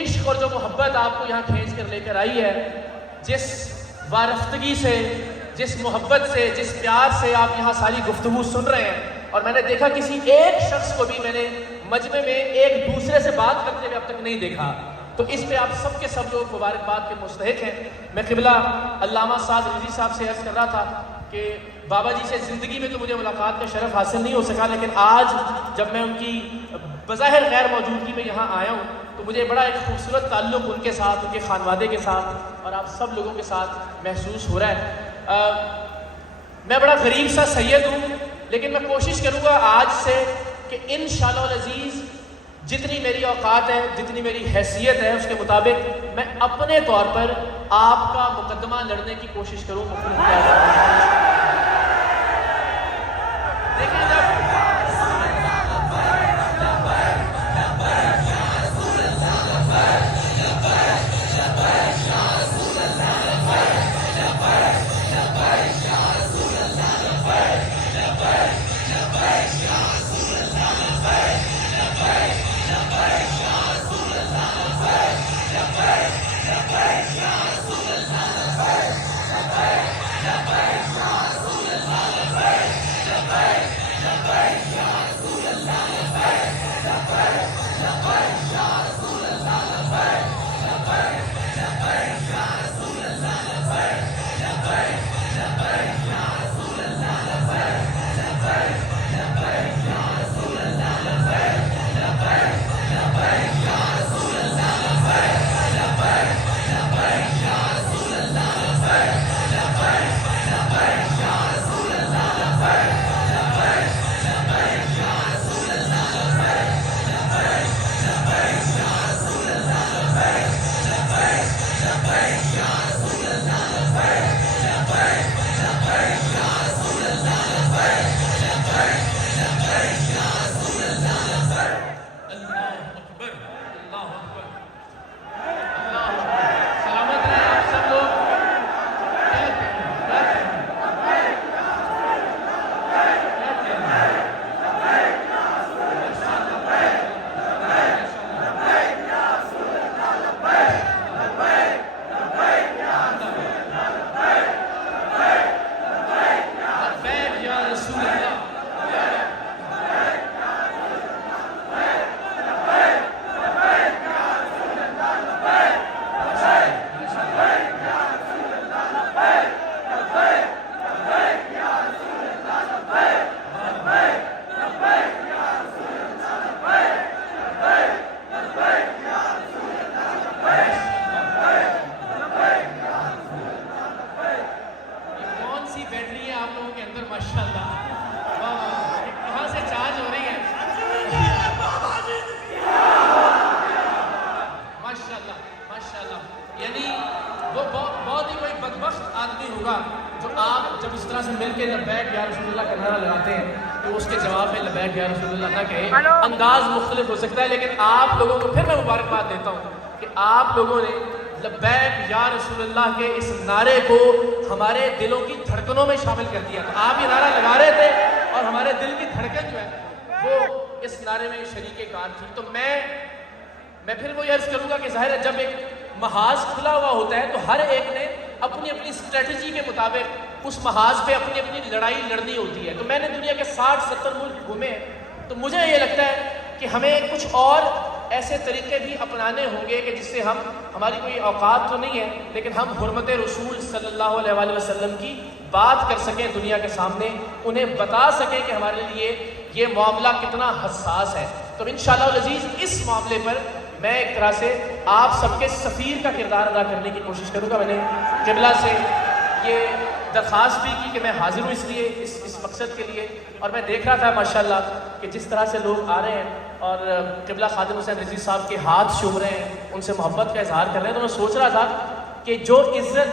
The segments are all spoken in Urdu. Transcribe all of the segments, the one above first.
عشق اور جو محبت آپ کو یہاں کھینچ کر لے کر آئی ہے، جس وارفتگی سے، جس محبت سے، جس پیار سے آپ یہاں ساری گفتگو سن رہے ہیں، اور میں نے دیکھا کسی ایک شخص کو بھی میں نے مجمع میں ایک دوسرے سے بات کرتے ہوئے اب تک نہیں دیکھا، تو اس پہ آپ سب کے سب لوگ مبارکباد کے مستحق ہیں۔ میں قبلہ علامہ سعد رضوی صاحب سے عرض کر رہا تھا کہ بابا جی سے زندگی میں تو مجھے ملاقات کا شرف حاصل نہیں ہو سکا، لیکن آج جب میں ان کی بظاہر غیر موجودگی میں یہاں آیا ہوں تو مجھے بڑا ایک خوبصورت تعلق ان کے ساتھ، ان کے خانوادے کے ساتھ اور آپ سب لوگوں کے ساتھ محسوس ہو رہا ہے۔ میں بڑا غریب سا سید ہوں، لیکن میں کوشش کروں گا آج سے کہ انشاءاللہ العزیز جتنی میری اوقات ہے، جتنی میری حیثیت ہے، اس کے مطابق میں اپنے طور پر آپ کا مقدمہ لڑنے کی کوشش کروں۔ دیکھیں جو آپ جب اس طرح سے مل کے لبیک یا رسول اللہ کا نعرہ لگاتے ہیں تو اس کے جواب میں لبیک یا رسول اللہ نہ کہیں، انداز مختلف ہو سکتا ہے، لیکن آپ لوگوں کو پھر میں مبارکباد دیتا ہوں کہ آپ لوگوں نے لبیک یا رسول اللہ کے اس نعرے کو ہمارے دلوں کی دھڑکنوں میں شامل کر دیا۔ تو آپ یہ نعرہ لگا رہے تھے اور ہمارے دل کی دھڑکن جو ہے وہ اس نعرے میں شریک کار تھی۔ تو میں پھر وہ عرض کروں گا کہ ظاہر ہے جب ایک محاذ کھلا ہوا ہوتا ہے تو ہر ایک نے اپنی اپنی اسٹریٹجی کے مطابق اس محاذ پہ اپنی اپنی لڑائی لڑنی ہوتی ہے۔ تو میں نے دنیا کے 60-70 ملک گھومے ہیں، تو مجھے یہ لگتا ہے کہ ہمیں کچھ اور ایسے طریقے بھی اپنانے ہوں گے کہ جس سے ہماری کوئی اوقات تو نہیں ہے لیکن ہم حرمت رسول صلی اللہ علیہ وآلہ وسلم کی بات کر سکیں دنیا کے سامنے، انہیں بتا سکیں کہ ہمارے لیے یہ معاملہ کتنا حساس ہے۔ تو انشاءاللہ العزیز اس معاملے پر میں ایک طرح سے آپ سب کے سفیر کا کردار ادا کرنے کی کوشش کروں گا۔ میں نے قبلہ سے یہ درخواست بھی کی کہ میں حاضر ہوں اس لیے اس مقصد کے لیے، اور میں دیکھ رہا تھا ماشاءاللہ کہ جس طرح سے لوگ آ رہے ہیں اور قبلہ خادم حسین رضوی صاحب کے ہاتھ چوم رہے ہیں، ان سے محبت کا اظہار کر رہے ہیں، تو میں سوچ رہا تھا کہ جو عزت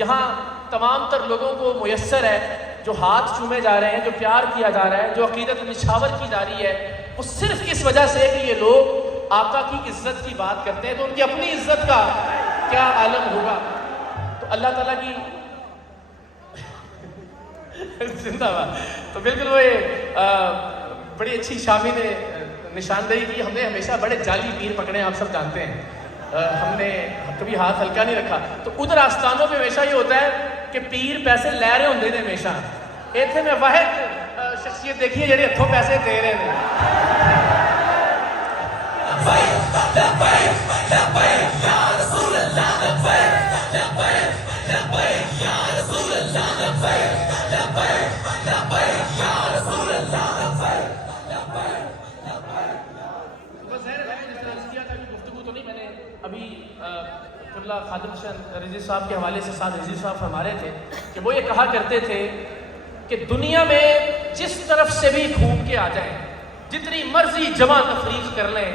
یہاں تمام تر لوگوں کو میسر ہے، جو ہاتھ چومے جا رہے ہیں، جو پیار کیا جا رہا ہے، جو عقیدت نچھاور کی جا رہی ہے، وہ صرف اس وجہ سے کہ یہ لوگ آقا کی عزت کی بات کرتے ہیں، تو ان کی اپنی عزت کا کیا عالم ہوگا۔ تو اللہ تعالیٰ کی زندہ باد۔ تو بالکل وہ بڑی اچھی شامی نے نشاندہی کی، ہم نے ہمیشہ بڑے جعلی پیر پکڑے ہیں، آپ سب جانتے ہیں، ہم نے کبھی ہاتھ ہلکا نہیں رکھا. تو ادھر آستانوں پہ ہمیشہ یہ ہوتا ہے کہ پیر پیسے لے رہے ہوندے نے ہمیشہ. ایتھے میں واحد شخصیت دیکھیے جڑے ہتھوں پیسے دے رہے ہیں. ابھی قبلہ خادم حسین رضوی صاحب کے حوالے سے ساتھ رضوی صاحب فرما رہے تھے کہ وہ یہ کہا کرتے تھے کہ دنیا میں جس طرف سے بھی گھوم کے آ جائیں, جتنی مرضی جمع تفریق کر لیں,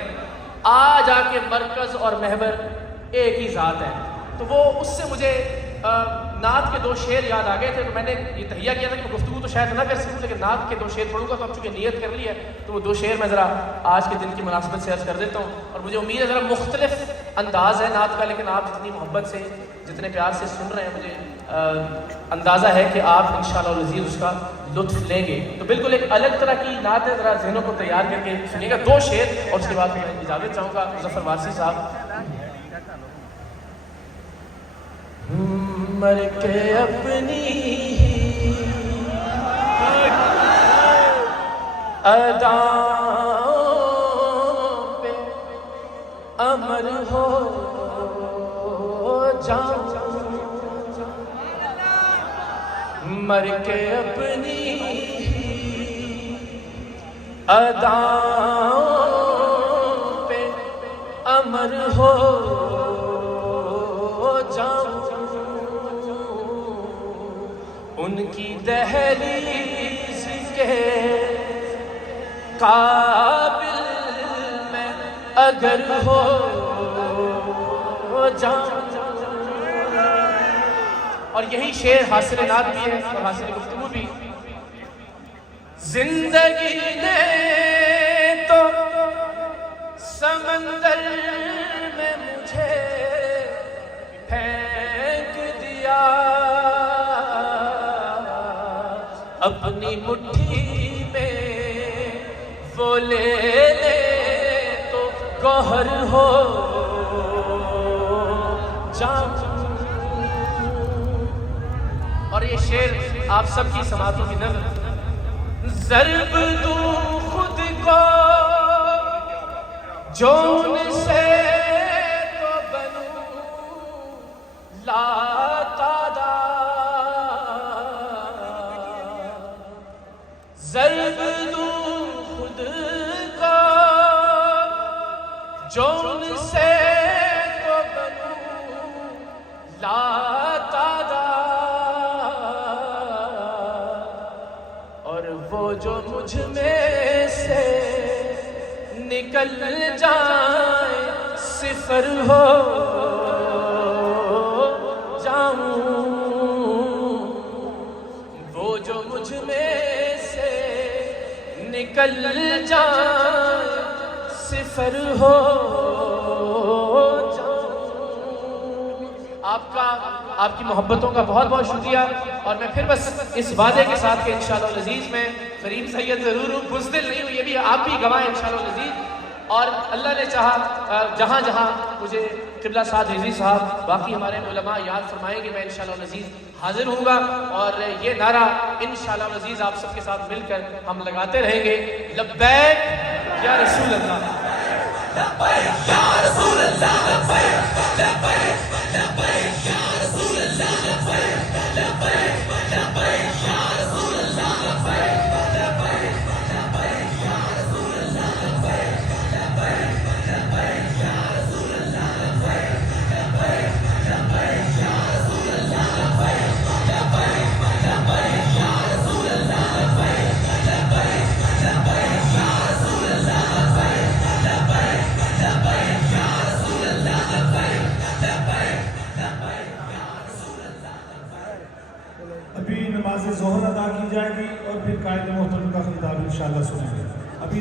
آ جا کے مرکز اور محور ایک ہی ذات ہے. تو وہ اس سے مجھے نعت کے 2 شعر یاد آ گئے تھے. تو میں نے یہ تہیہ کیا تھا کہ میں گفتگو تو شاید نہ کر سکوں, لیکن نعت کے 2 شعر پڑھوں گا. تو اب چونکہ نیت کر لی ہے تو وہ 2 شعر میں ذرا آج کے دن کی مناسبت سے عرض کر دیتا ہوں. اور مجھے امید ہے ذرا مختلف انداز ہے نعت کا, لیکن آپ جتنی محبت سے جتنے پیار سے سن رہے ہیں مجھے اندازہ ہے کہ آپ انشاءاللہ العزیز اس کا لطف لیں گے. تو بالکل ایک الگ طرح کی نعت ہے, ذرا ذہنوں کو تیار کر کے سنیے گا. 2 شعر اور اس کے بعد میں اجازت چاہوں گا مظفر وارثی صاحب. مر کے اپنی اداؤں پہ امر ہو جاؤں, مر کے اپنی اداؤں پہ امر ہو جاؤں, ان کی دہلیز کے قابل میں اگر ہو جاؤں. اور یہی شعر حاصل نعت بھی ہے اور حاصل گفتگو بھی. زندگی نے تو سمندر میں مجھے پھینک دیا, اپنی مٹھی میں وہ لے لے تو گوہر ہو جاؤں. اور یہ شعر آپ سب کی سماعتوں کی نظر. ضرب دوں خود کو جون سے تو بنوں لا تعداد, ضرب دوں خود کو جون سے تو بنوں لا تعداد, اور وہ جو مجھ میں سے نکل جائے صفر ہو جاؤں, وہ جو مجھ میں سے نکل جائے صفر ہو جاؤں. آپ کی محبتوں کا بہت بہت شکریہ. اور میں پھر بس اس وعدے کے ساتھ کہ انشاءاللہ العزیز میں فرید سید ضرور ہوں, بزدل نہیں ہوں, یہ بھی آپ بھی گواہ ہیں انشاءاللہ العزیز. اور اللہ نے چاہا جہاں جہاں مجھے قبلہ سعد رضوی صاحب باقی ہمارے علماء یاد فرمائیں گے, میں انشاءاللہ العزیز حاضر ہوں گا. اور یہ نعرہ انشاءاللہ العزیز آپ سب کے ساتھ مل کر ہم لگاتے رہیں گے. لبیک یا رسول اللہ, لبیک یا رسول اللہ, لبیک لبیک لبیک یا رسول اللہ, لبیک لبیک لبیک یا رسول اللہ, لبیک لبیک لبیک یا رسول اللہ, لبیک لبیک لبیک یا رسول اللہ, لبیک لبیک لبیک یا رسول اللہ, لبیک لبیک لبیک یا رسول اللہ, لبیک لبیک لبیک یا رسول اللہ, لبیک لبیک لبیک یا رسول اللہ, لبیک لبیک لبیک یا رسول اللہ. ابھی نماز ظہر ادا کی جائے گی اور پھر قائد محترم کا خطاب انشاءاللہ سنیں گے. ابھی